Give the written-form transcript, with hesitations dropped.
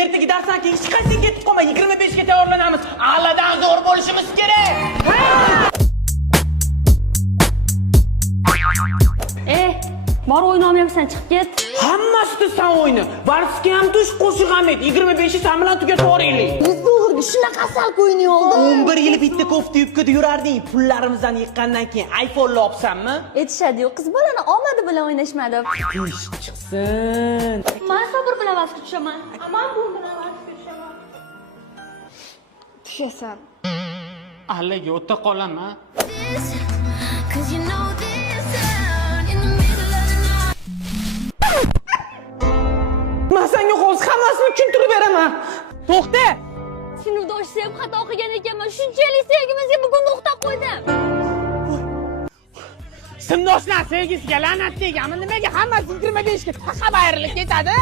Ertaga darsdan keyin hech qaysi ketib qolmay 25 ga tayyorlanamiz. A'ladan zo'r bo'lishimiz kerak. Bor o'yin olmayapsan, chiqib ket. Hammasi san o'yini. Barski ham tush, qo'shiq ham et. 25 san bilan tugatib yuboraylik. $100 shunaqa asal qo'yini oldi. 11 yil bitta kofta yubkada yurarding. Pullarimizdan yiqqandan keyin iPhone olibsanmi? Aytishadi-yu, qiz bolani omadi bilan o'ynashmadi. Ish chiqsin. Men sabr bilan vasga tushaman. Men bu bilan vasga tushaman. Tushasan. Allaga o'ta qolaman. Men senga hozir hammasini tushuntirib beraman. To'xta. Sinfdosh sevib xato qilgan ekanman. Shunchalik sevgimizga bugun to'xtab qo'ydim. Sinfdoshlar sevgisiga la'nat teganmi? Nimaga hammasi 25 ga taqab ayrilib ketadi?